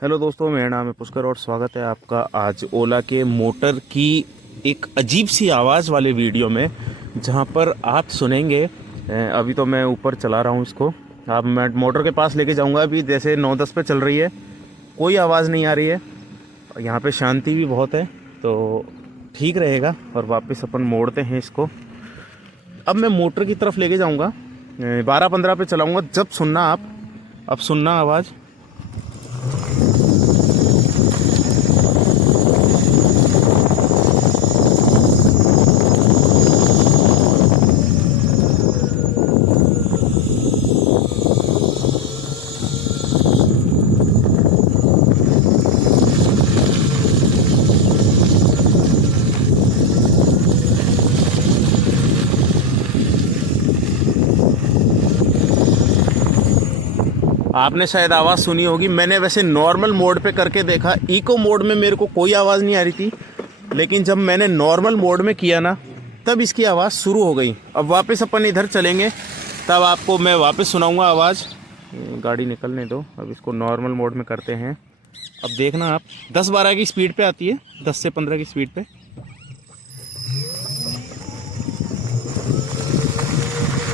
Hello दोस्तों, मेरा नाम है पुष्कर और स्वागत है आपका आज ओला के मोटर की एक अजीब सी आवाज़ वाले वीडियो में, जहां पर आप सुनेंगे। अभी तो मैं ऊपर चला रहा हूं इसको। अब मैं मोटर के पास लेके जाऊंगा। अभी जैसे 9-10 पे चल रही है, कोई आवाज़ नहीं आ रही है। यहाँ पे शांति भी बहुत है, तो ठीक रहेगा। और वापस अपन मोड़ते हैं इसको। अब मैं मोटर की तरफ लेके जाऊँगा, 12-15 पे चलाऊँगा। जब सुनना आप, अब सुनना आवाज़। आपने शायद आवाज़ सुनी होगी। मैंने वैसे नॉर्मल मोड पे करके देखा, इको मोड में मेरे को कोई आवाज़ नहीं आ रही थी, लेकिन जब मैंने नॉर्मल मोड में किया ना, तब इसकी आवाज़ शुरू हो गई। अब वापस अपन इधर चलेंगे, तब आपको मैं वापस सुनाऊंगा आवाज़। गाड़ी निकलने दो, अब इसको नॉर्मल मोड में करते हैं। अब देखना आप, 10-12 की स्पीड पे आती है, 10 से 15 की स्पीड पे।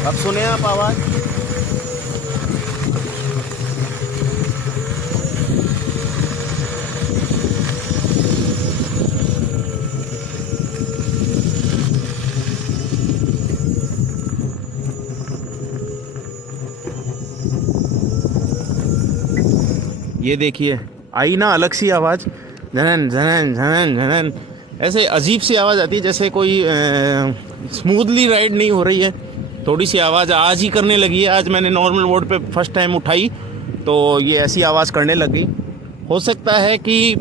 अब सुने आप आवाज़। ये देखिए, आई ना अलग सी आवाज़, झनन झनन झनन झनन। ऐसे अजीब सी आवाज़ आती है, जैसे कोई स्मूथली राइड नहीं हो रही है। थोड़ी सी आवाज़ आज ही करने लगी है। आज मैंने नॉर्मल मोड पे फर्स्ट टाइम उठाई, तो ये ऐसी आवाज़ करने लग गई। हो सकता है कि,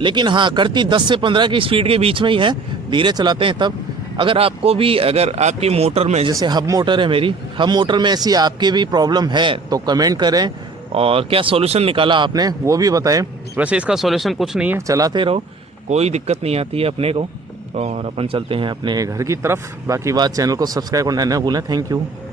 लेकिन हाँ, करती 10 से 15 की स्पीड के बीच में ही है। धीरे चलाते हैं तब। अगर आपको भी, अगर आपकी मोटर में, जैसे हब मोटर है मेरी, हब मोटर में ऐसी आपके भी प्रॉब्लम है तो कमेंट करें, और क्या सॉल्यूशन निकाला आपने वो भी बताएं। वैसे इसका सॉल्यूशन कुछ नहीं है, चलाते रहो, कोई दिक्कत नहीं आती है अपने को। और अपन चलते हैं अपने घर की तरफ। बाकी बात, चैनल को सब्सक्राइब करना न भूलें। Thank you.